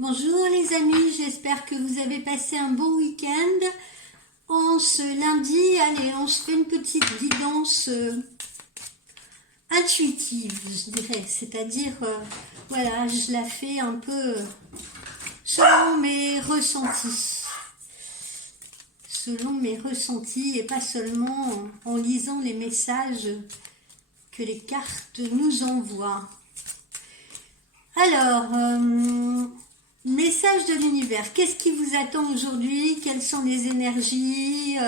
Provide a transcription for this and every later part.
Bonjour les amis, j'espère que vous avez passé un bon week-end. En ce lundi, allez, on se fait une petite guidance intuitive, je dirais. C'est-à-dire, voilà, je la fais un peu selon mes ressentis. Selon mes ressentis et pas seulement en lisant les messages que les cartes nous envoient. Alors, message de l'univers, qu'est-ce qui vous attend aujourd'hui? Quelles sont les énergies?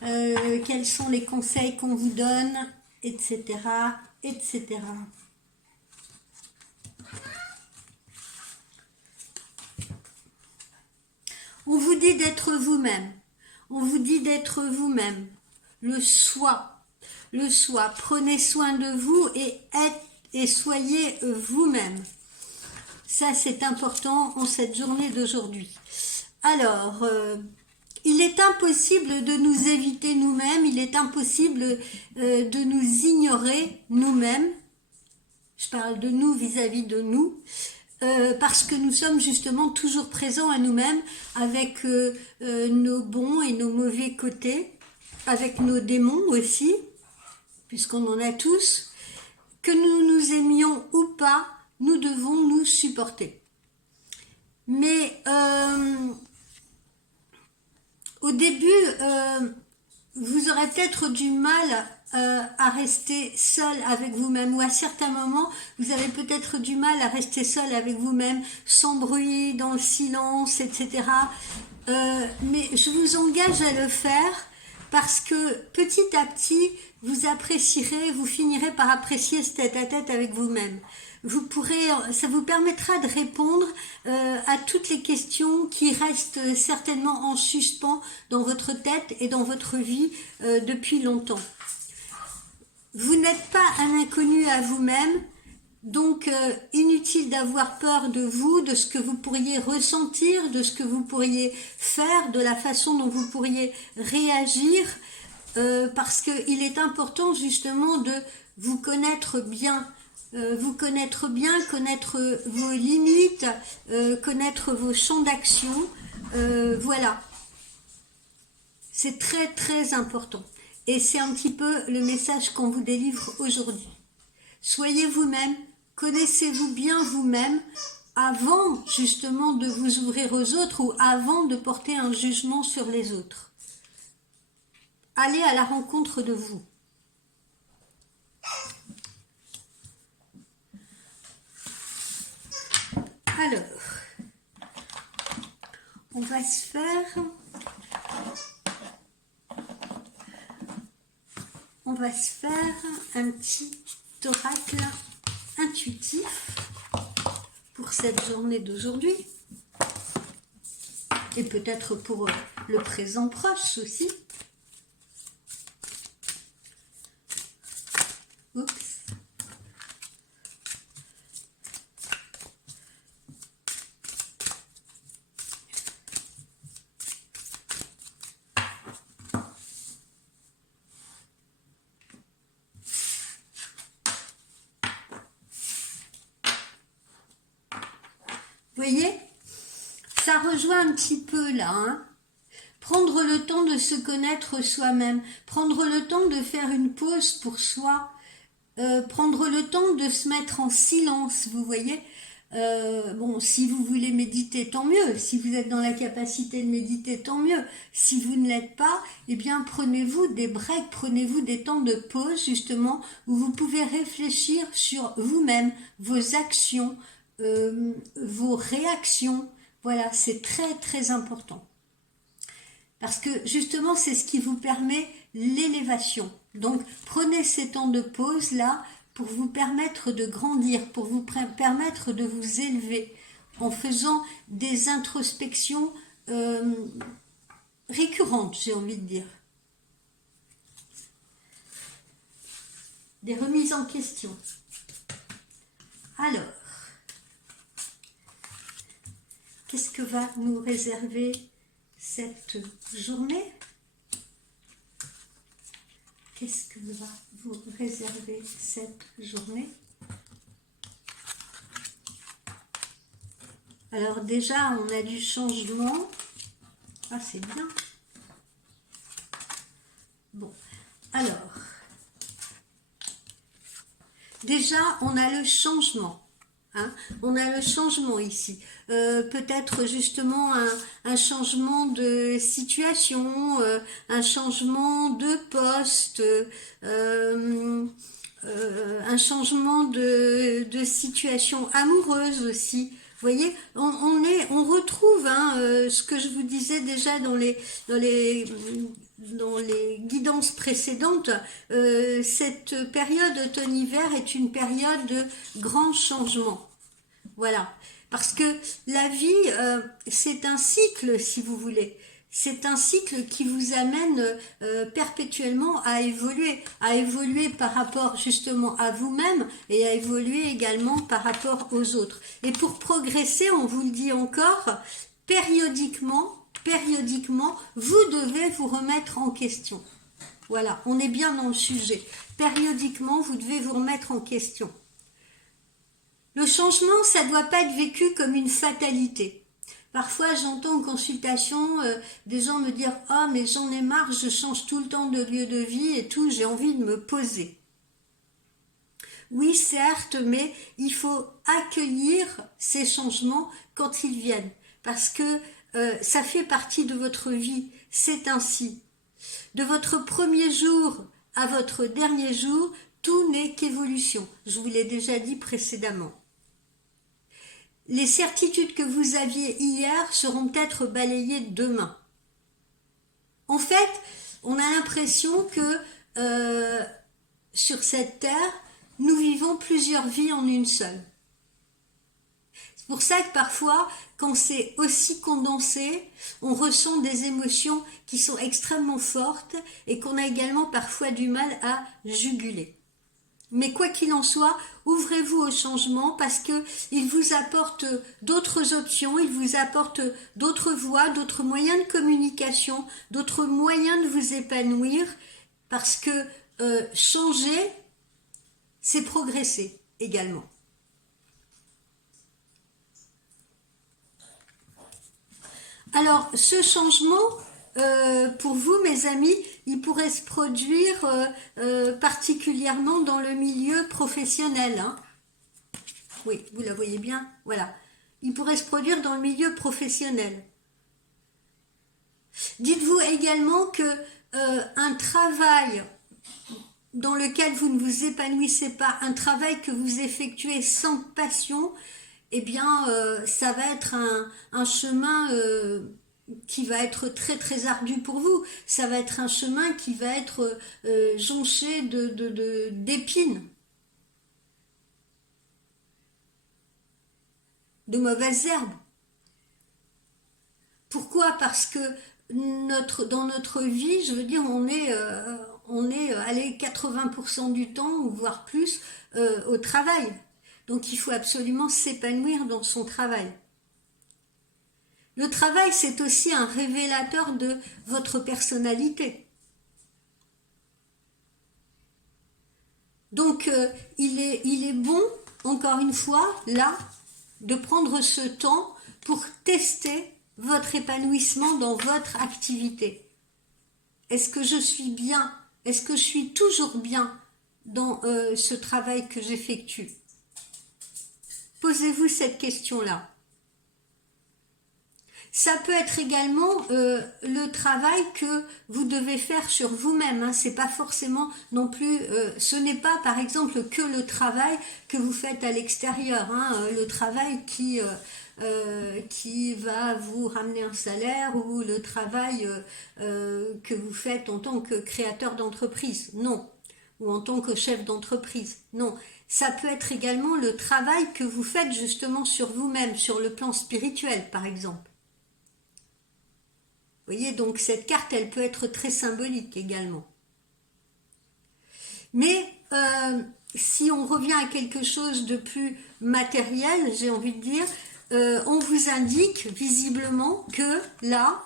Quels sont les conseils qu'on vous donne? Etc. etc. On vous dit d'être vous-même. On vous dit d'être vous-même. Le soi. Le soi. Prenez soin de vous et soyez vous-même. Ça, c'est important en cette journée d'aujourd'hui. Alors, il est impossible de nous éviter nous-mêmes, il est impossible de nous ignorer nous-mêmes. Je parle de nous vis-à-vis de nous, parce que nous sommes justement toujours présents à nous-mêmes avec nos bons et nos mauvais côtés, avec nos démons aussi, puisqu'on en a tous. Que nous nous aimions ou pas, nous devons nous supporter. Mais au début, vous aurez peut-être du mal à rester seul avec vous-même, ou à certains moments, vous avez peut-être du mal à rester seul avec vous-même, sans bruit, dans le silence, etc. Mais je vous engage à le faire, parce que petit à petit, vous apprécierez, vous finirez par apprécier ce tête-à-tête avec vous-même. Ça vous permettra de répondre à toutes les questions qui restent certainement en suspens dans votre tête et dans votre vie depuis longtemps. Vous n'êtes pas un inconnu à vous-même, donc inutile d'avoir peur de vous, de ce que vous pourriez ressentir, de ce que vous pourriez faire, de la façon dont vous pourriez réagir, parce qu'il est important justement de vous connaître bien. Connaître vos limites, connaître vos champs d'action, voilà. C'est très très important. Et c'est un petit peu le message qu'on vous délivre aujourd'hui. Soyez vous-même, connaissez-vous bien vous-même avant justement de vous ouvrir aux autres ou avant de porter un jugement sur les autres. Allez à la rencontre de vous. Alors, on va se faire un petit oracle intuitif pour cette journée d'aujourd'hui et peut-être pour le présent proche aussi. Oups. Vous voyez, ça rejoint un petit peu là, hein. Prendre le temps de se connaître soi-même, prendre le temps de faire une pause pour soi, prendre le temps de se mettre en silence, vous voyez. Bon, si vous voulez méditer, tant mieux. Si vous êtes dans la capacité de méditer, tant mieux. Si vous ne l'êtes pas, eh bien prenez-vous des breaks, prenez-vous des temps de pause justement où vous pouvez réfléchir sur vous-même, vos actions, vos réactions. Voilà, c'est très très important. Parce que justement, c'est ce qui vous permet l'élévation. Donc, prenez ces temps de pause là pour vous permettre de grandir, pour vous permettre de vous élever en faisant des introspections récurrentes, j'ai envie de dire. Des remises en question. Alors, qu'est-ce que va nous réserver cette journée? Qu'est-ce que va vous réserver cette journée? Alors déjà, on a du changement. Ah, c'est bien. Bon, alors, déjà, on a le changement. Hein, on a le changement ici. Peut-être justement un changement de situation, un changement de poste, un changement de situation amoureuse aussi. Vous voyez, on retrouve hein, ce que je vous disais déjà dans les guidances précédentes. Cette période automne-hiver est une période de grands changements. Voilà, parce que la vie, c'est un cycle, si vous voulez. C'est un cycle qui vous amène perpétuellement à évoluer par rapport justement à vous-même et à évoluer également par rapport aux autres. Et pour progresser, on vous le dit encore, périodiquement, vous devez vous remettre en question. Voilà, on est bien dans le sujet. Périodiquement, vous devez vous remettre en question. Le changement, ça ne doit pas être vécu comme une fatalité. Parfois, j'entends en consultation des gens me dire « Ah, mais j'en ai marre, je change tout le temps de lieu de vie et tout, j'ai envie de me poser. » Oui, certes, mais il faut accueillir ces changements quand ils viennent. Parce que ça fait partie de votre vie, c'est ainsi. De votre premier jour à votre dernier jour, tout n'est qu'évolution. Je vous l'ai déjà dit précédemment. Les certitudes que vous aviez hier seront peut-être balayées demain. En fait, on a l'impression que sur cette terre, nous vivons plusieurs vies en une seule. C'est pour ça que parfois, quand c'est aussi condensé, on ressent des émotions qui sont extrêmement fortes et qu'on a également parfois du mal à juguler. Mais quoi qu'il en soit, ouvrez-vous au changement parce qu'il vous apporte d'autres options, il vous apporte d'autres voies, d'autres moyens de communication, d'autres moyens de vous épanouir parce que changer, c'est progresser également. Alors, ce changement, pour vous, mes amis, il pourrait se produire particulièrement dans le milieu professionnel. Hein. Oui, vous la voyez bien, voilà. Il pourrait se produire dans le milieu professionnel. Dites-vous également que un travail dans lequel vous ne vous épanouissez pas, un travail que vous effectuez sans passion, eh bien, ça va être un chemin qui va être très très ardu pour vous. Ça va être un chemin qui va être jonché d'épines, de mauvaises herbes. Pourquoi? Parce que dans notre vie, je veux dire, on est allez, 80% du temps, ou voire plus, au travail. Donc il faut absolument s'épanouir dans son travail. Le travail, c'est aussi un révélateur de votre personnalité. Donc il est bon, encore une fois, là, de prendre ce temps pour tester votre épanouissement dans votre activité. Est-ce que je suis bien? Est-ce que je suis toujours bien dans ce travail que j'effectue? Posez-vous cette question-là. Ça peut être également le travail que vous devez faire sur vous-même. Hein. C'est pas forcément non plus. Ce n'est pas, par exemple, que le travail que vous faites à l'extérieur. Hein. Le travail qui va vous ramener un salaire ou le travail que vous faites en tant que créateur d'entreprise. Non. Ou en tant que chef d'entreprise. Non. Ça peut être également le travail que vous faites justement sur vous-même, sur le plan spirituel, par exemple. Vous voyez, donc cette carte, elle peut être très symbolique également. Mais si on revient à quelque chose de plus matériel, j'ai envie de dire, on vous indique visiblement que là,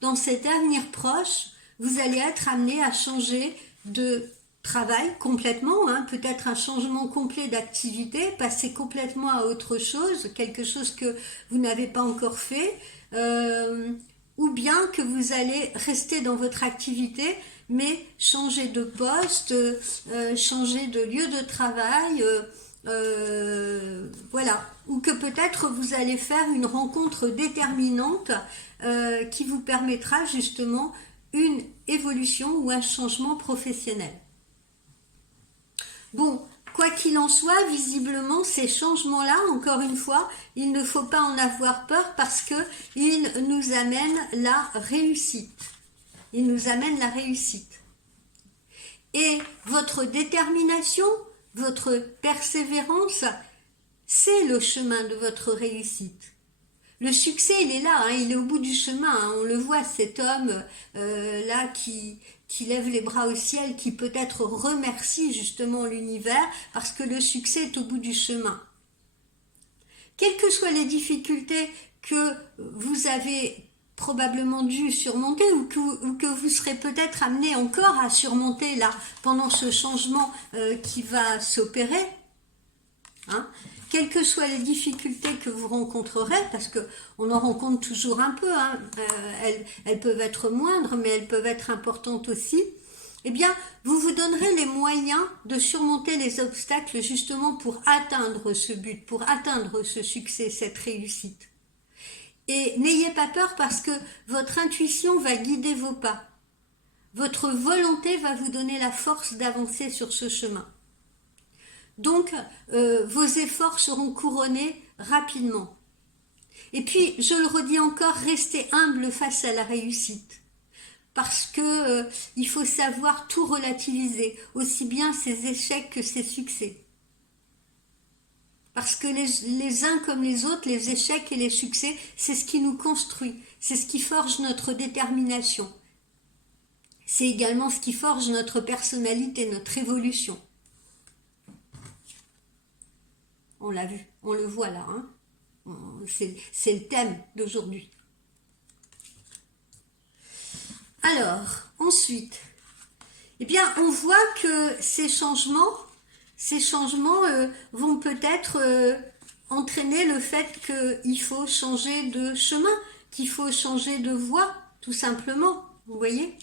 dans cet avenir proche, vous allez être amené à changer de travail complètement, hein, peut-être un changement complet d'activité, passer complètement à autre chose, quelque chose que vous n'avez pas encore fait, ou bien que vous allez rester dans votre activité, mais changer de poste, changer de lieu de travail, voilà, ou que peut-être vous allez faire une rencontre déterminante qui vous permettra justement une évolution ou un changement professionnel. Bon, quoi qu'il en soit, visiblement, ces changements-là, encore une fois, il ne faut pas en avoir peur parce qu'ils nous amènent la réussite. Ils nous amènent la réussite. Et votre détermination, votre persévérance, c'est le chemin de votre réussite. Le succès, il est là, hein, il est au bout du chemin. Hein, on le voit, cet homme là qui lève les bras au ciel, qui peut-être remercie justement l'univers parce que le succès est au bout du chemin. Quelles que soient les difficultés que vous avez probablement dû surmonter ou que vous serez peut-être amené encore à surmonter là pendant ce changement qui va s'opérer, hein, quelles que soient les difficultés que vous rencontrerez, parce qu'on en rencontre toujours un peu, hein, elles peuvent être moindres, mais elles peuvent être importantes aussi, eh bien, vous vous donnerez les moyens de surmonter les obstacles justement pour atteindre ce but, pour atteindre ce succès, cette réussite. Et n'ayez pas peur parce que votre intuition va guider vos pas. Votre volonté va vous donner la force d'avancer sur ce chemin. Donc, vos efforts seront couronnés rapidement. Et puis, je le redis encore, restez humble face à la réussite. Parce que il faut savoir tout relativiser, aussi bien ses échecs que ses succès. Parce que les uns comme les autres, les échecs et les succès, c'est ce qui nous construit, c'est ce qui forge notre détermination. C'est également ce qui forge notre personnalité, notre évolution. On l'a vu, on le voit là, hein. C'est le thème d'aujourd'hui. Alors, ensuite, eh bien, on voit que ces changements vont peut-être entraîner le fait qu'il faut changer de chemin, qu'il faut changer de voie, tout simplement, vous voyez ?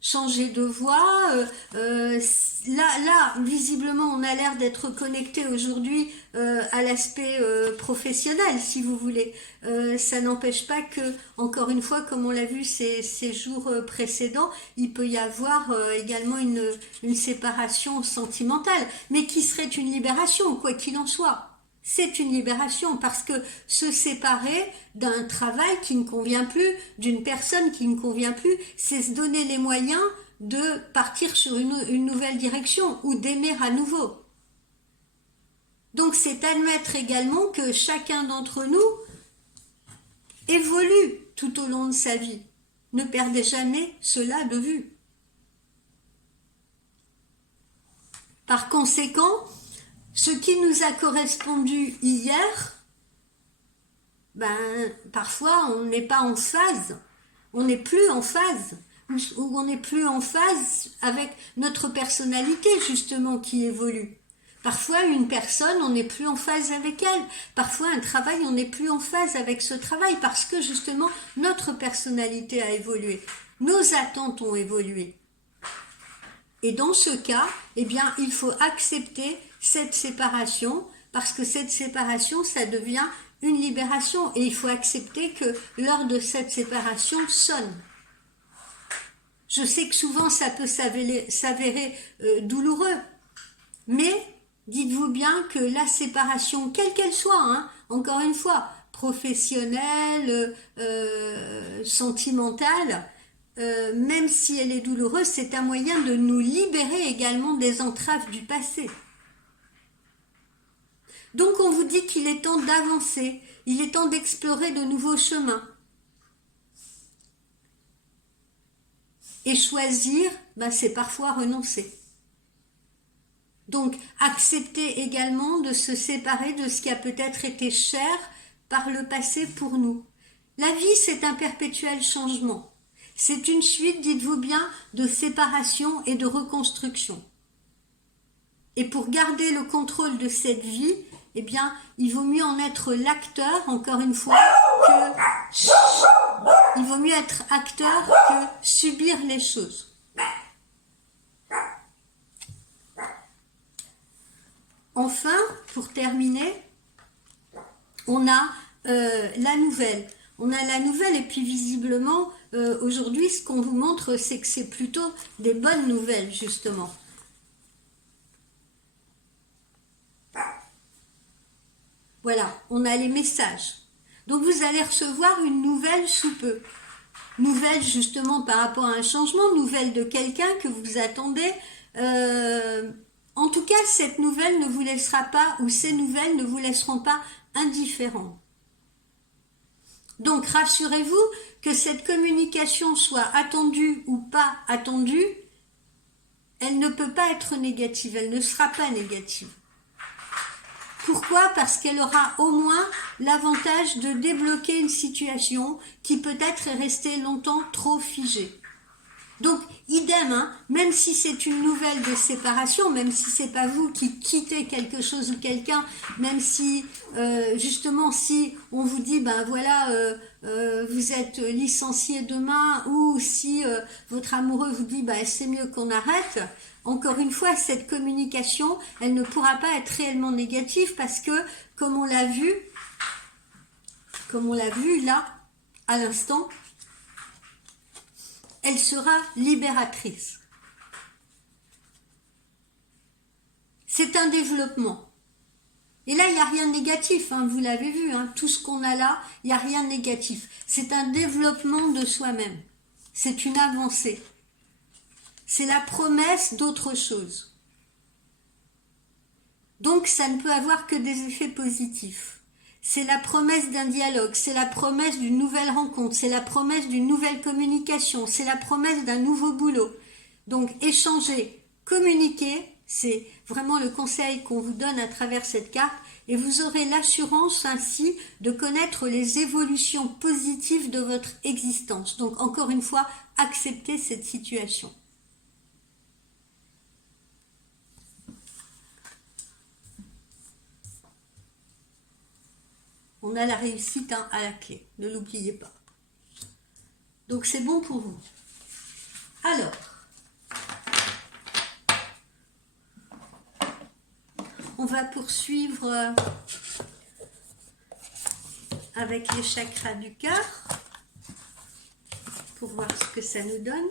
Changer de voie, là, visiblement, on a l'air d'être connecté aujourd'hui à l'aspect professionnel, si vous voulez. Ça n'empêche pas que, encore une fois, comme on l'a vu ces jours précédents, il peut y avoir également une séparation sentimentale, mais qui serait une libération, quoi qu'il en soit. C'est une libération parce que se séparer d'un travail qui ne convient plus, d'une personne qui ne convient plus, c'est se donner les moyens de partir sur une nouvelle direction ou d'aimer à nouveau. Donc c'est admettre également que chacun d'entre nous évolue tout au long de sa vie. Ne perdez jamais cela de vue. Par conséquent, ce qui nous a correspondu hier, parfois on n'est pas en phase, on n'est plus en phase, ou on n'est plus en phase avec notre personnalité justement qui évolue. Parfois une personne, on n'est plus en phase avec elle, parfois un travail, on n'est plus en phase avec ce travail parce que justement notre personnalité a évolué, nos attentes ont évolué. Et dans ce cas, eh bien, il faut accepter cette séparation, parce que cette séparation, ça devient une libération, et il faut accepter que l'heure de cette séparation sonne. Je sais que souvent ça peut s'avérer douloureux, mais dites-vous bien que la séparation, quelle qu'elle soit, hein, encore une fois, professionnelle, sentimentale, même si elle est douloureuse, c'est un moyen de nous libérer également des entraves du passé. Donc on vous dit qu'il est temps d'avancer, il est temps d'explorer de nouveaux chemins. Et choisir, c'est parfois renoncer. Donc accepter également de se séparer de ce qui a peut-être été cher par le passé pour nous. La vie, c'est un perpétuel changement. C'est une suite, dites-vous bien, de séparation et de reconstruction. Et pour garder le contrôle de cette vie, eh bien, il vaut mieux en être l'acteur, encore une fois, il vaut mieux être acteur que subir les choses. Enfin, pour terminer, on a la nouvelle. On a la nouvelle et puis visiblement, aujourd'hui, ce qu'on vous montre, c'est que c'est plutôt des bonnes nouvelles, justement. Voilà, on a les messages. Donc vous allez recevoir une nouvelle sous peu. Nouvelle justement par rapport à un changement, nouvelle de quelqu'un que vous attendez. En tout cas, cette nouvelle ne vous laissera pas, ou ces nouvelles ne vous laisseront pas indifférents. Donc rassurez-vous que cette communication soit attendue ou pas attendue, elle ne peut pas être négative, elle ne sera pas négative. Pourquoi? Parce qu'elle aura au moins l'avantage de débloquer une situation qui peut-être est restée longtemps trop figée. Donc, idem, hein, même si c'est une nouvelle de séparation, même si c'est pas vous qui quittez quelque chose ou quelqu'un, même si, justement, si on vous dit, ben voilà, vous êtes licencié demain, ou si votre amoureux vous dit, ben c'est mieux qu'on arrête, encore une fois, cette communication, elle ne pourra pas être réellement négative parce que, comme on l'a vu là, à l'instant, elle sera libératrice. C'est un développement. Et là, il n'y a rien de négatif, hein, vous l'avez vu, hein, tout ce qu'on a là, il n'y a rien de négatif. C'est un développement de soi-même. C'est une avancée. C'est la promesse d'autre chose. Donc, ça ne peut avoir que des effets positifs. C'est la promesse d'un dialogue, c'est la promesse d'une nouvelle rencontre, c'est la promesse d'une nouvelle communication, c'est la promesse d'un nouveau boulot. Donc, échanger, communiquer, c'est vraiment le conseil qu'on vous donne à travers cette carte, et vous aurez l'assurance ainsi de connaître les évolutions positives de votre existence. Donc, encore une fois, acceptez cette situation. On a la réussite à la clé, ne l'oubliez pas. Donc c'est bon pour vous. Alors, on va poursuivre avec les chakras du cœur pour voir ce que ça nous donne.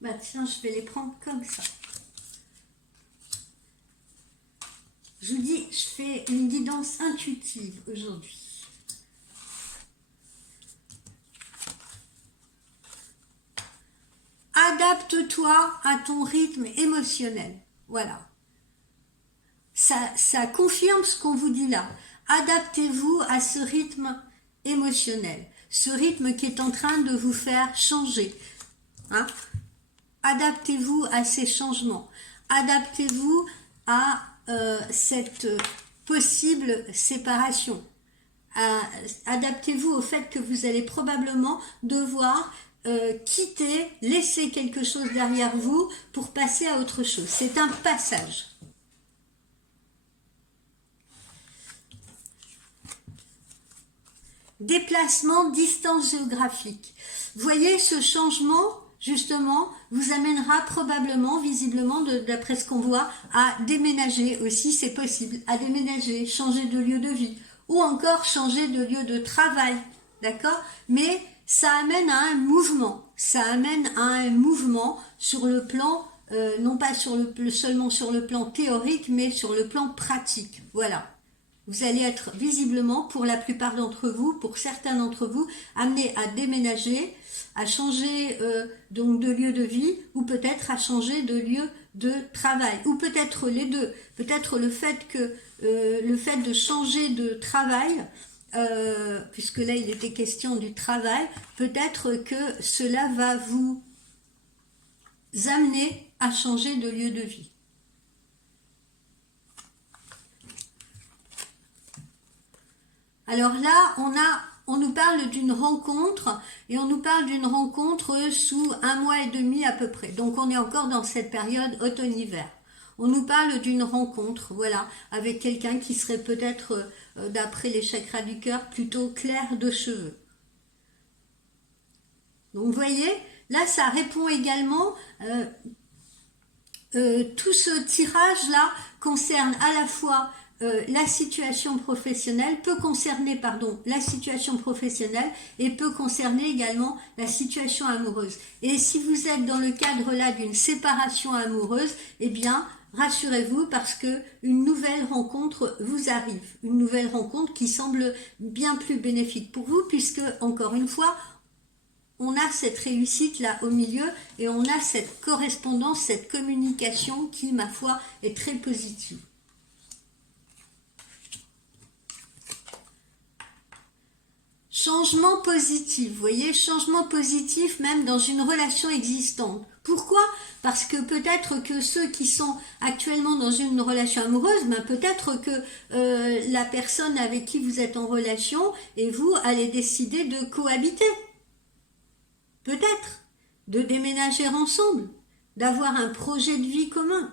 Bah tiens, je vais les prendre comme ça. Je vous dis, je fais une guidance intuitive aujourd'hui. Adapte-toi à ton rythme émotionnel. Voilà. Ça confirme ce qu'on vous dit là. Adaptez-vous à ce rythme émotionnel. Ce rythme qui est en train de vous faire changer. Hein? Adaptez-vous à ces changements. Adaptez-vous à cette possible séparation. Adaptez-vous au fait que vous allez probablement devoir quitter, laisser quelque chose derrière vous pour passer à autre chose. C'est un passage. Déplacement, distance géographique. Voyez, ce changement, justement, vous amènera probablement, visiblement, d'après ce qu'on voit, à déménager aussi, c'est possible, à déménager, changer de lieu de vie, ou encore changer de lieu de travail, d'accord? Mais ça amène à un mouvement, sur le plan non pas seulement sur le plan théorique, mais sur le plan pratique. Voilà. Vous allez être visiblement, pour la plupart d'entre vous, pour certains d'entre vous, amenés à déménager, à changer donc de lieu de vie, ou peut-être à changer de lieu de travail, ou peut-être les deux. Peut-être le fait de changer de travail, puisque là il était question du travail, peut-être que cela va vous amener à changer de lieu de vie. Alors là, on nous parle d'une rencontre, et on nous parle d'une rencontre sous 1 mois et demi à peu près. Donc on est encore dans cette période automne-hiver. On nous parle d'une rencontre, voilà, avec quelqu'un qui serait peut-être, d'après les chakras du cœur, plutôt clair de cheveux. Donc vous voyez, là ça répond également, tout ce tirage-là concerne à la fois la situation professionnelle, peut concerner, la situation professionnelle et peut concerner également la situation amoureuse. Et si vous êtes dans le cadre là d'une séparation amoureuse, eh bien, rassurez-vous parce que une nouvelle rencontre vous arrive. Une nouvelle rencontre qui semble bien plus bénéfique pour vous puisque, encore une fois, on a cette réussite là au milieu et on a cette correspondance, cette communication qui, ma foi, est très positive. Changement positif, vous voyez, changement positif même dans une relation existante. Pourquoi? Parce que peut-être que ceux qui sont actuellement dans une relation amoureuse, ben peut-être que la personne avec qui vous êtes en relation et vous allez décider de cohabiter. Peut-être de déménager ensemble, d'avoir un projet de vie commun.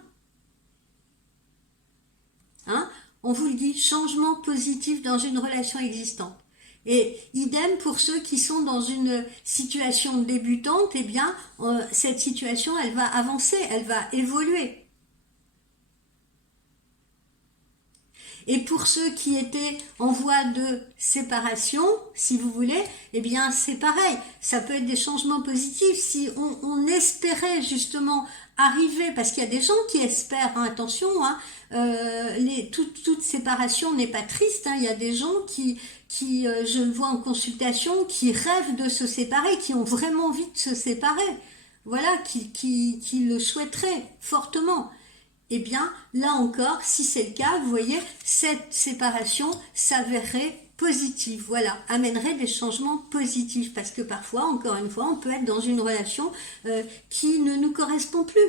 Hein? On vous le dit, changement positif dans une relation existante. Et idem pour ceux qui sont dans une situation débutante, eh bien, cette situation, elle va avancer, elle va évoluer. Et pour ceux qui étaient en voie de séparation, si vous voulez, eh bien, c'est pareil. Ça peut être des changements positifs. Si on espérait justement arriver, parce qu'il y a des gens qui espèrent, hein, attention, hein, toute séparation n'est pas triste, hein, il y a des gens qui je le vois en consultation, qui rêvent de se séparer, qui ont vraiment envie de se séparer, voilà, qui le souhaiteraient fortement. Eh bien, là encore, si c'est le cas, vous voyez, cette séparation s'avérerait positive, voilà, amènerait des changements positifs, parce que parfois, encore une fois, on peut être dans une relation qui ne nous correspond plus.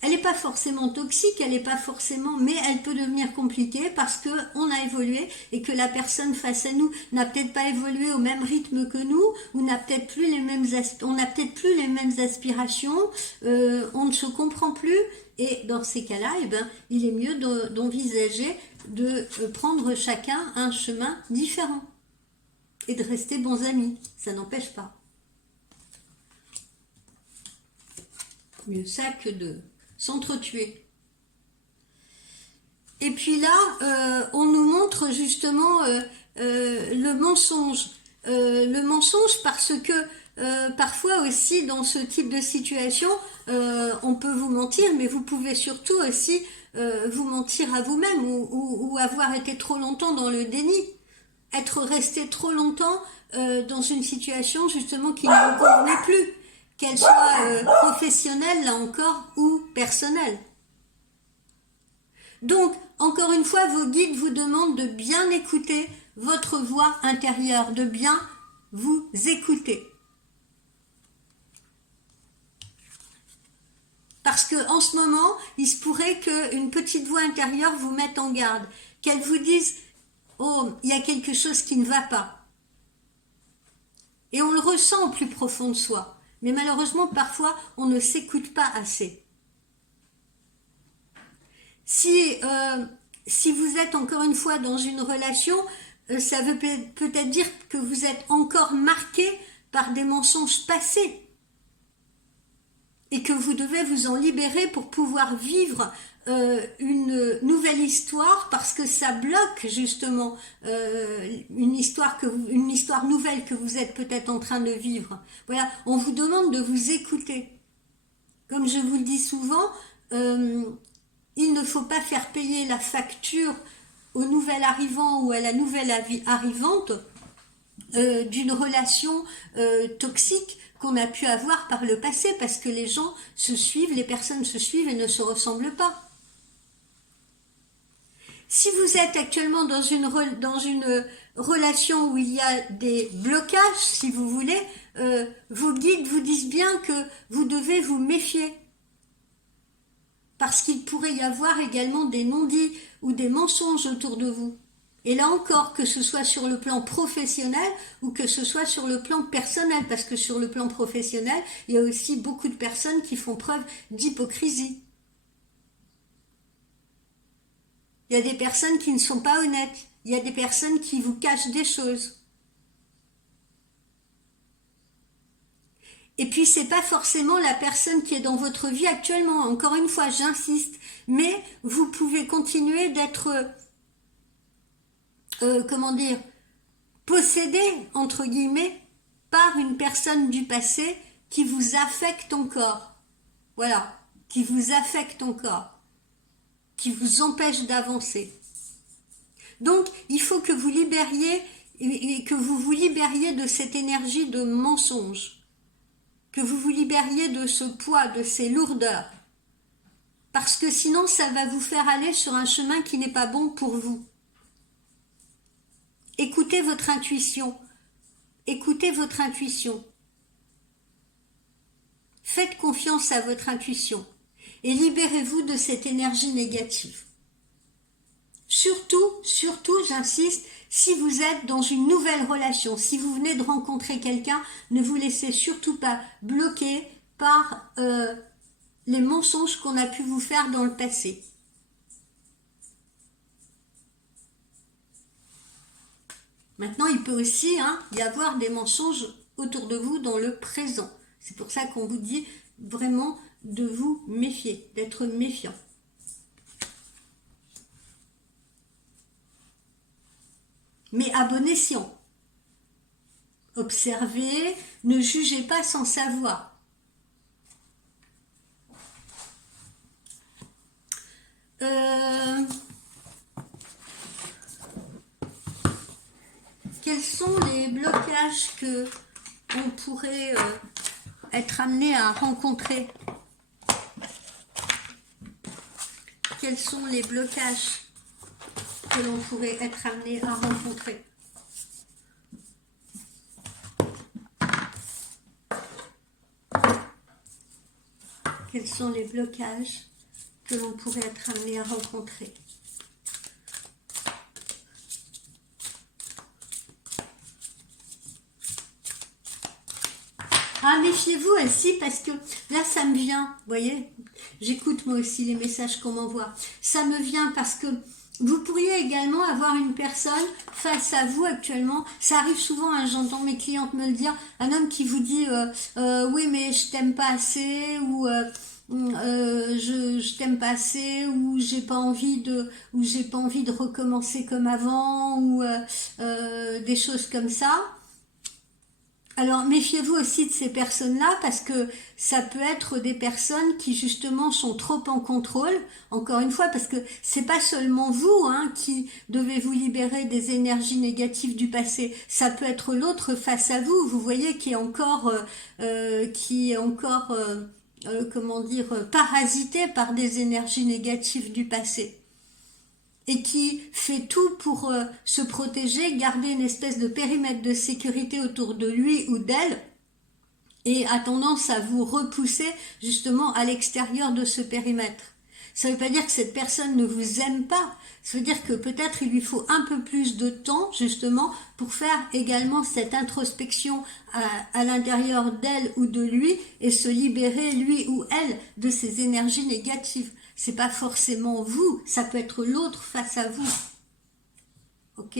Elle n'est pas forcément toxique, elle n'est pas forcément, mais elle peut devenir compliquée parce que on a évolué et que la personne face à nous n'a peut-être pas évolué au même rythme que nous, ou n'a peut-être plus les mêmes, on n'a peut-être plus les mêmes aspirations, on ne se comprend plus. Et dans ces cas-là, eh ben, il est mieux d'envisager de prendre chacun un chemin différent et de rester bons amis. Ça n'empêche pas. Mieux ça que de s'entretuer. Et puis là, on nous montre justement le mensonge. Le mensonge parce que parfois aussi dans ce type de situation, on peut vous mentir, mais vous pouvez surtout aussi vous mentir à vous-même ou avoir été trop longtemps dans le déni. Être resté trop longtemps dans une situation justement qui ne vous convenait plus. Qu'elle soit professionnelle, là encore, ou personnelle. Donc, encore une fois, vos guides vous demandent de bien écouter votre voix intérieure, de bien vous écouter. Parce que en ce moment, il se pourrait qu'une petite voix intérieure vous mette en garde, qu'elle vous dise « Oh, il y a quelque chose qui ne va pas ». Et on le ressent au plus profond de soi. Mais malheureusement, parfois, on ne s'écoute pas assez. Si vous êtes encore une fois dans une relation, ça veut peut-être dire que vous êtes encore marqué par des mensonges passés et que vous devez vous en libérer pour pouvoir vivre une nouvelle histoire, parce que ça bloque justement une histoire nouvelle que vous êtes peut-être en train de vivre. Voilà, on vous demande de vous écouter. Comme je vous le dis souvent, il ne faut pas faire payer la facture au nouvel arrivant ou à la nouvelle arrivante d'une relation toxique qu'on a pu avoir par le passé, parce que les gens se suivent, les personnes se suivent et ne se ressemblent pas. Si vous êtes actuellement dans une relation où il y a des blocages, si vous voulez, vos guides vous disent bien que vous devez vous méfier. Parce qu'il pourrait y avoir également des non-dits ou des mensonges autour de vous. Et là encore, que ce soit sur le plan professionnel ou que ce soit sur le plan personnel, parce que sur le plan professionnel, il y a aussi beaucoup de personnes qui font preuve d'hypocrisie. Il y a des personnes qui ne sont pas honnêtes. Il y a des personnes qui vous cachent des choses. Et puis, c'est pas forcément la personne qui est dans votre vie actuellement. Encore une fois, j'insiste. Mais vous pouvez continuer d'être, possédé, entre guillemets, par une personne du passé qui vous affecte encore. Voilà, qui vous affecte encore, qui vous empêche d'avancer. Donc, il faut que vous libériez et que vous vous libériez de cette énergie de mensonge, que vous vous libériez de ce poids, de ces lourdeurs, parce que sinon, ça va vous faire aller sur un chemin qui n'est pas bon pour vous. Écoutez votre intuition. Écoutez votre intuition. Faites confiance à votre intuition et libérez-vous de cette énergie négative. Surtout, j'insiste, si vous êtes dans une nouvelle relation, si vous venez de rencontrer quelqu'un, ne vous laissez surtout pas bloquer par les mensonges qu'on a pu vous faire dans le passé. Maintenant, il peut aussi y avoir des mensonges autour de vous dans le présent. C'est pour ça qu'on vous dit vraiment de vous méfier, d'être méfiant. Mais à bon escient. Observez, ne jugez pas sans savoir. Quels sont les blocages que on pourrait être amené à rencontrer? Quels sont les blocages que l'on pourrait être amené à rencontrer? Quels sont les blocages que l'on pourrait être amené à rencontrer? Ah, méfiez-vous aussi, parce que là, ça me vient, vous voyez, j'écoute moi aussi les messages qu'on m'envoie. Ça me vient parce que vous pourriez également avoir une personne face à vous actuellement. Ça arrive souvent, j'entends mes clientes me le dire, un homme qui vous dit oui, mais je t'aime pas assez, ou je t'aime pas assez, ou j'ai pas envie de recommencer comme avant, ou des choses comme ça. Alors, méfiez-vous aussi de ces personnes-là, parce que ça peut être des personnes qui justement sont trop en contrôle, encore une fois, parce que c'est pas seulement vous qui devez vous libérer des énergies négatives du passé, ça peut être l'autre face à vous, vous voyez, qui est encore parasité par des énergies négatives du passé. Et qui fait tout pour se protéger, garder une espèce de périmètre de sécurité autour de lui ou d'elle, et a tendance à vous repousser justement à l'extérieur de ce périmètre. Ça ne veut pas dire que cette personne ne vous aime pas, ça veut dire que peut-être il lui faut un peu plus de temps justement pour faire également cette introspection à l'intérieur d'elle ou de lui, et se libérer lui ou elle de ces énergies négatives. C'est pas forcément vous, ça peut être l'autre face à vous. Ok?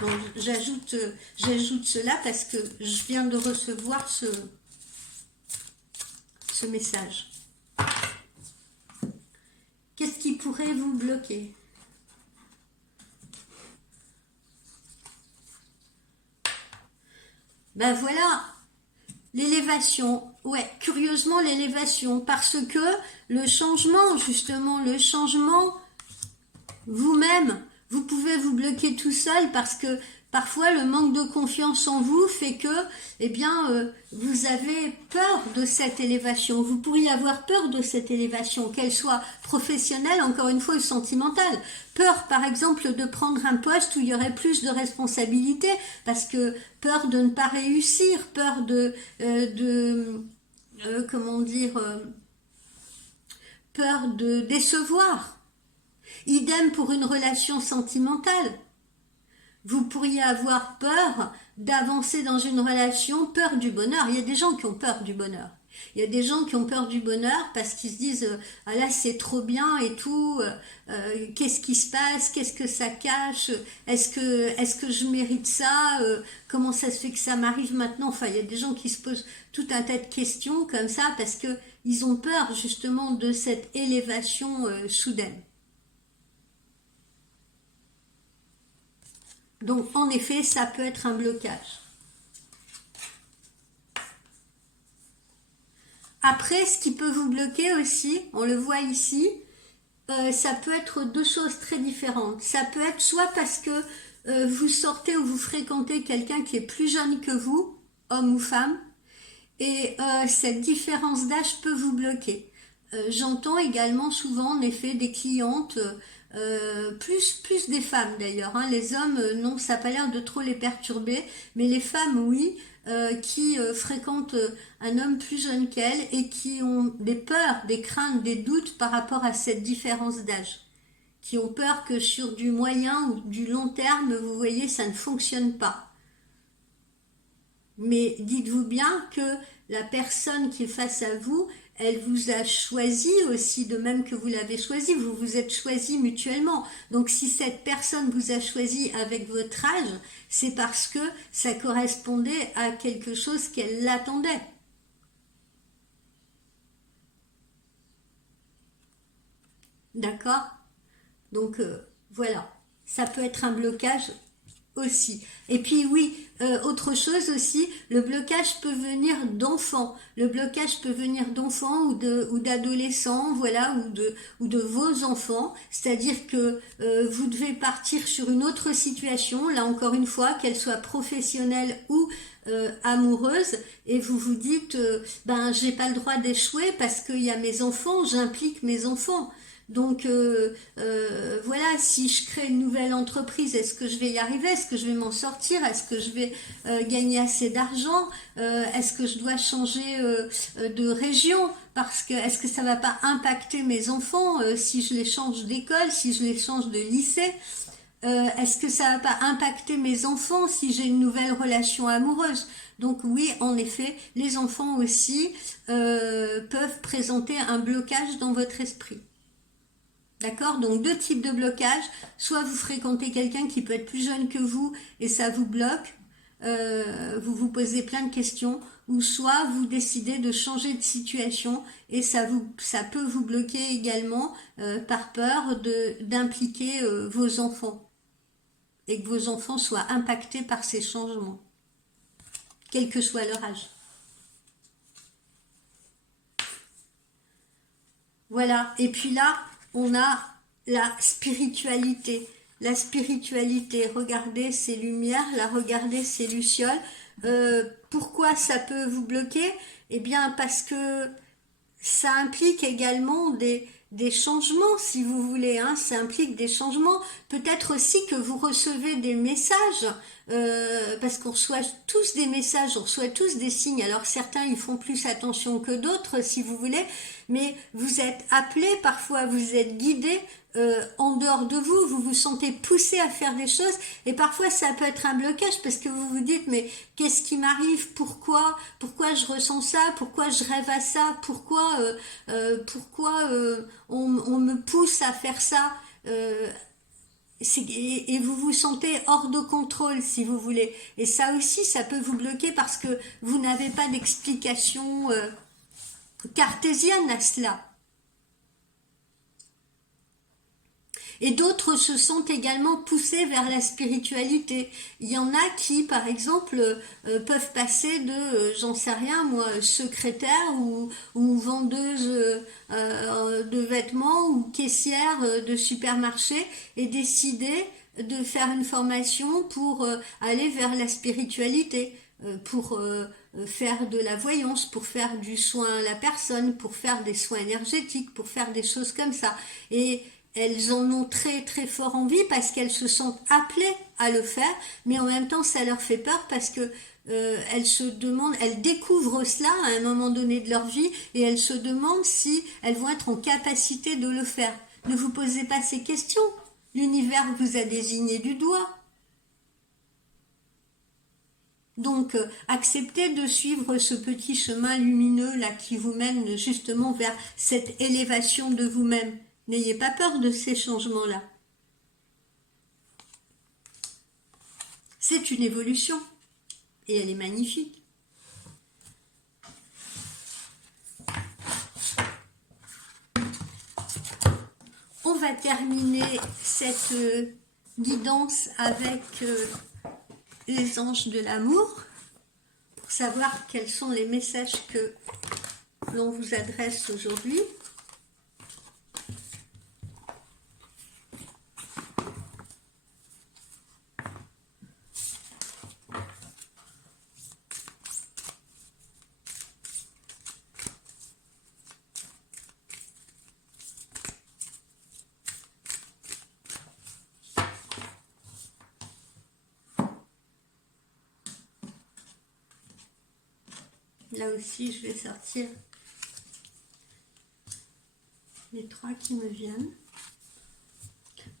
Donc j'ajoute cela parce que je viens de recevoir ce message. Qu'est-ce qui pourrait vous bloquer? Ben voilà, L'élévation, ouais, curieusement l'élévation, parce que le changement, justement, le changement, vous-même, vous pouvez vous bloquer tout seul parce que parfois le manque de confiance en vous fait que, eh bien, vous avez peur de cette élévation. Vous pourriez avoir peur de cette élévation, qu'elle soit professionnelle, encore une fois, ou sentimentale. Peur, par exemple, de prendre un poste où il y aurait plus de responsabilités, parce que peur de ne pas réussir, peur comment dire, peur de décevoir. Idem pour une relation sentimentale. Vous pourriez avoir peur d'avancer dans une relation, peur du bonheur. Il y a des gens qui ont peur du bonheur. Il y a des gens qui ont peur du bonheur parce qu'ils se disent ah là c'est trop bien et tout, qu'est-ce qui se passe, qu'est-ce que ça cache, est-ce que je mérite ça, comment ça se fait que ça m'arrive maintenant. Enfin, il y a des gens qui se posent tout un tas de questions comme ça parce que ils ont peur justement de cette élévation soudaine. Donc, en effet, ça peut être un blocage. Après, ce qui peut vous bloquer aussi, on le voit ici, ça peut être deux choses très différentes. Ça peut être soit parce que vous sortez ou vous fréquentez quelqu'un qui est plus jeune que vous, homme ou femme, et cette différence d'âge peut vous bloquer. J'entends également souvent en effet des clientes, plus des femmes d'ailleurs, hein. Les hommes, non, ça n'a pas l'air de trop les perturber, mais les femmes, oui, qui fréquentent un homme plus jeune qu'elles et qui ont des peurs, des craintes, des doutes par rapport à cette différence d'âge, qui ont peur que sur du moyen ou du long terme, vous voyez, ça ne fonctionne pas. Mais dites-vous bien que la personne qui est face à vous, elle vous a choisi aussi, de même que vous l'avez choisi, vous vous êtes choisi mutuellement. Donc si cette personne vous a choisi avec votre âge, c'est parce que ça correspondait à quelque chose qu'elle l'attendait. D'accord? Donc voilà, ça peut être un blocage aussi. Et puis oui, autre chose aussi, le blocage peut venir d'enfants. Le blocage peut venir d'enfants ou d'adolescents, voilà, ou de vos enfants. C'est-à-dire que vous devez partir sur une autre situation, là encore une fois, qu'elle soit professionnelle ou amoureuse, et vous vous dites, ben j'ai pas le droit d'échouer parce qu'il y a mes enfants, j'implique mes enfants. Donc voilà, si je crée une nouvelle entreprise, est-ce que je vais y arriver? Est-ce que je vais m'en sortir? Est-ce que je vais gagner assez d'argent? Est-ce que je dois changer de région? Parce que est-ce que ça va pas impacter mes enfants si je les change d'école, si je les change de lycée? Est-ce que ça va pas impacter mes enfants si j'ai une nouvelle relation amoureuse? Donc oui, en effet, les enfants aussi peuvent présenter un blocage dans votre esprit. D'accord? Donc deux types de blocage. Soit vous fréquentez quelqu'un qui peut être plus jeune que vous et ça vous bloque, vous vous posez plein de questions, ou soit vous décidez de changer de situation et ça peut vous bloquer également par peur d'impliquer vos enfants et que vos enfants soient impactés par ces changements, quel que soit leur âge. Voilà, et puis là, on a la spiritualité. La spiritualité, regardez ces lumières, là, regardez ces lucioles. Pourquoi ça peut vous bloquer? Eh bien, parce que ça implique également des changements, si vous voulez, hein, ça implique des changements. Peut-être aussi que vous recevez des messages, parce qu'on reçoit tous des messages, on reçoit tous des signes. Alors certains, ils font plus attention que d'autres, si vous voulez, mais vous êtes appelé, parfois vous êtes guidé en dehors de vous, vous vous sentez poussé à faire des choses, et parfois ça peut être un blocage parce que vous vous dites mais qu'est-ce qui m'arrive, pourquoi je ressens ça, pourquoi je rêve à ça, pourquoi on me pousse à faire ça, et vous vous sentez hors de contrôle si vous voulez, et ça aussi ça peut vous bloquer parce que vous n'avez pas d'explication cartésienne à cela. Et d'autres se sont également poussés vers la spiritualité. Il y en a qui, par exemple, peuvent passer de, j'en sais rien, moi, secrétaire ou vendeuse de vêtements ou caissière de supermarché et décider de faire une formation pour aller vers la spiritualité, pour faire de la voyance, pour faire du soin à la personne, pour faire des soins énergétiques, pour faire des choses comme ça. Et elles en ont très très fort envie parce qu'elles se sentent appelées à le faire, mais en même temps ça leur fait peur parce que elles se demandent, elles découvrent cela à un moment donné de leur vie et elles se demandent si elles vont être en capacité de le faire. Ne vous posez pas ces questions. L'univers vous a désigné du doigt. Donc, acceptez de suivre ce petit chemin lumineux là qui vous mène justement vers cette élévation de vous-même. N'ayez pas peur de ces changements-là. C'est une évolution et elle est magnifique. On va terminer cette guidance avec les anges de l'amour pour savoir quels sont les messages que l'on vous adresse aujourd'hui. Là aussi, je vais sortir les trois qui me viennent.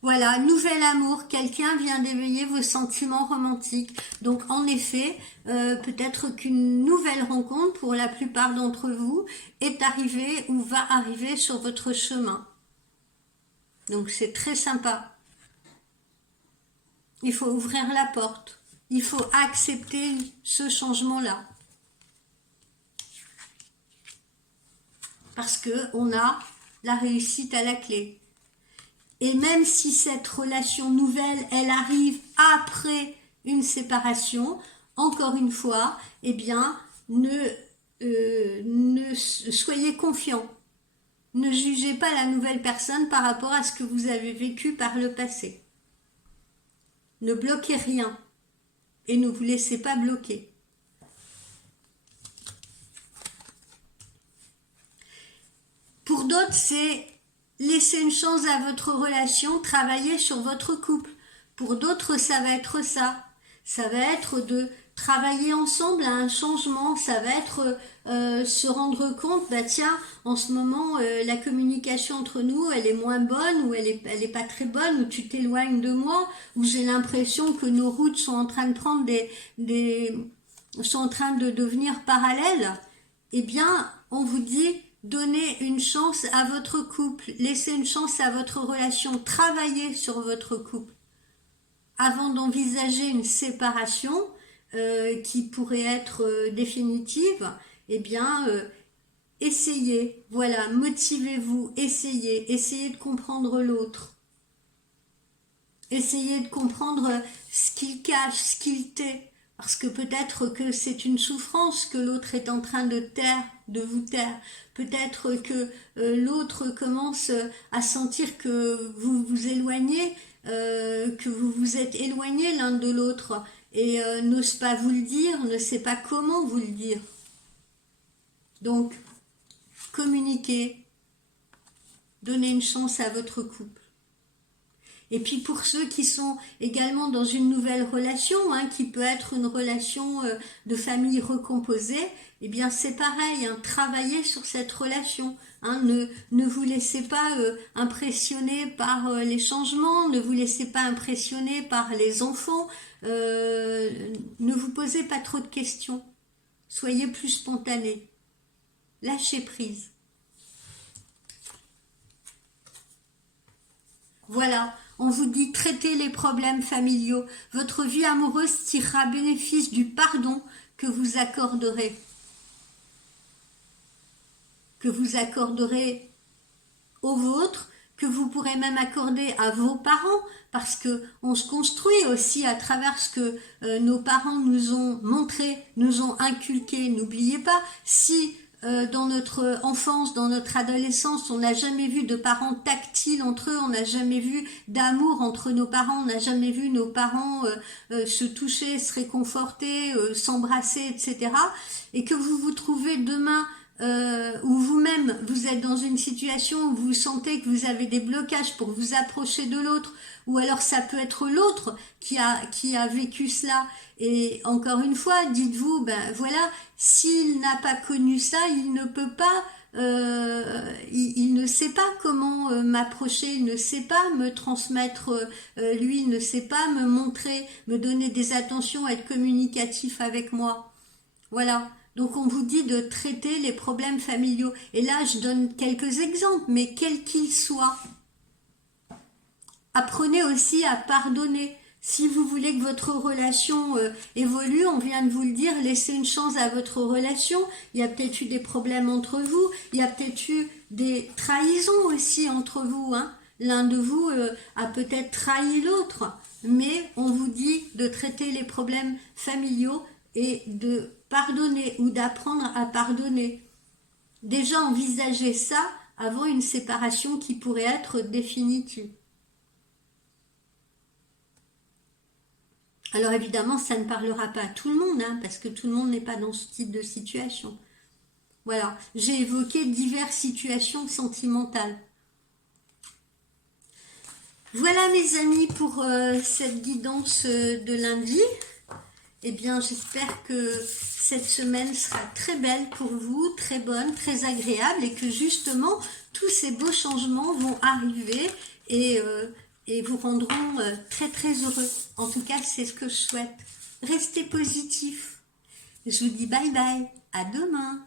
Voilà, nouvel amour. Quelqu'un vient d'éveiller vos sentiments romantiques. Donc, en effet, peut-être qu'une nouvelle rencontre, pour la plupart d'entre vous, est arrivée ou va arriver sur votre chemin. Donc, c'est très sympa. Il faut ouvrir la porte. Il faut accepter ce changement-là. Parce qu'on a la réussite à la clé. Et même si cette relation nouvelle, elle arrive après une séparation, encore une fois, eh bien, ne soyez confiants. Ne jugez pas la nouvelle personne par rapport à ce que vous avez vécu par le passé. Ne bloquez rien et ne vous laissez pas bloquer. Pour d'autres, c'est laisser une chance à votre relation, travailler sur votre couple. Pour d'autres, ça va être ça. Ça va être de travailler ensemble à un changement. Ça va être se rendre compte, bah tiens, en ce moment, la communication entre nous, elle est moins bonne, ou elle est pas très bonne, ou tu t'éloignes de moi, ou j'ai l'impression que nos routes sont en train de prendre sont en train de devenir parallèles. Eh bien, on vous dit, donnez une chance à votre couple, laissez une chance à votre relation, travaillez sur votre couple. Avant d'envisager une séparation qui pourrait être définitive, eh bien, essayez, voilà, motivez-vous, essayez de comprendre l'autre. Essayez de comprendre ce qu'il cache, ce qu'il tait. Parce que peut-être que c'est une souffrance que l'autre est en train de vous taire. Peut-être que l'autre commence à sentir que vous vous éloignez, que vous vous êtes éloignés l'un de l'autre et n'ose pas vous le dire, ne sait pas comment vous le dire. Donc, communiquez, donnez une chance à votre couple. Et puis pour ceux qui sont également dans une nouvelle relation, qui peut être une relation de famille recomposée, eh bien c'est pareil, travaillez sur cette relation. Ne vous laissez pas impressionner par les changements, ne vous laissez pas impressionner par les enfants, ne vous posez pas trop de questions. Soyez plus spontané. Lâchez prise. Voilà. On vous dit traitez les problèmes familiaux. Votre vie amoureuse tirera bénéfice du pardon que vous accorderez. Que vous accorderez au vôtre, que vous pourrez même accorder à vos parents, parce que on se construit aussi à travers ce que nos parents nous ont montré, nous ont inculqué. N'oubliez pas, si dans notre enfance, dans notre adolescence, on n'a jamais vu de parents tactiles entre eux, on n'a jamais vu d'amour entre nos parents, on n'a jamais vu nos parents se toucher, se réconforter, s'embrasser, etc. Et que vous vous trouvez demain ou vous-même, vous êtes dans une situation où vous sentez que vous avez des blocages pour vous approcher de l'autre, ou alors ça peut être l'autre qui a vécu cela. Et encore une fois, dites-vous, ben voilà, s'il n'a pas connu ça, il ne peut pas, il ne sait pas comment m'approcher, il ne sait pas me transmettre, lui, il ne sait pas me montrer, me donner des attentions, être communicatif avec moi. Voilà. Donc on vous dit de traiter les problèmes familiaux. Et là, je donne quelques exemples, mais quels qu'ils soient. Apprenez aussi à pardonner. Si vous voulez que votre relation évolue, on vient de vous le dire, laissez une chance à votre relation. Il y a peut-être eu des problèmes entre vous, il y a peut-être eu des trahisons aussi entre vous, hein. L'un de vous a peut-être trahi l'autre, mais on vous dit de traiter les problèmes familiaux et de pardonner ou d'apprendre à pardonner. Déjà envisagez ça avant une séparation qui pourrait être définitive. Alors évidemment, ça ne parlera pas à tout le monde, hein, parce que tout le monde n'est pas dans ce type de situation. Voilà, j'ai évoqué diverses situations sentimentales. Voilà mes amis pour cette guidance de lundi. Eh bien, j'espère que cette semaine sera très belle pour vous, très bonne, très agréable et que justement, tous ces beaux changements vont arriver et vous rendront très très heureux. En tout cas, c'est ce que je souhaite. Restez positif. Je vous dis bye bye, à demain.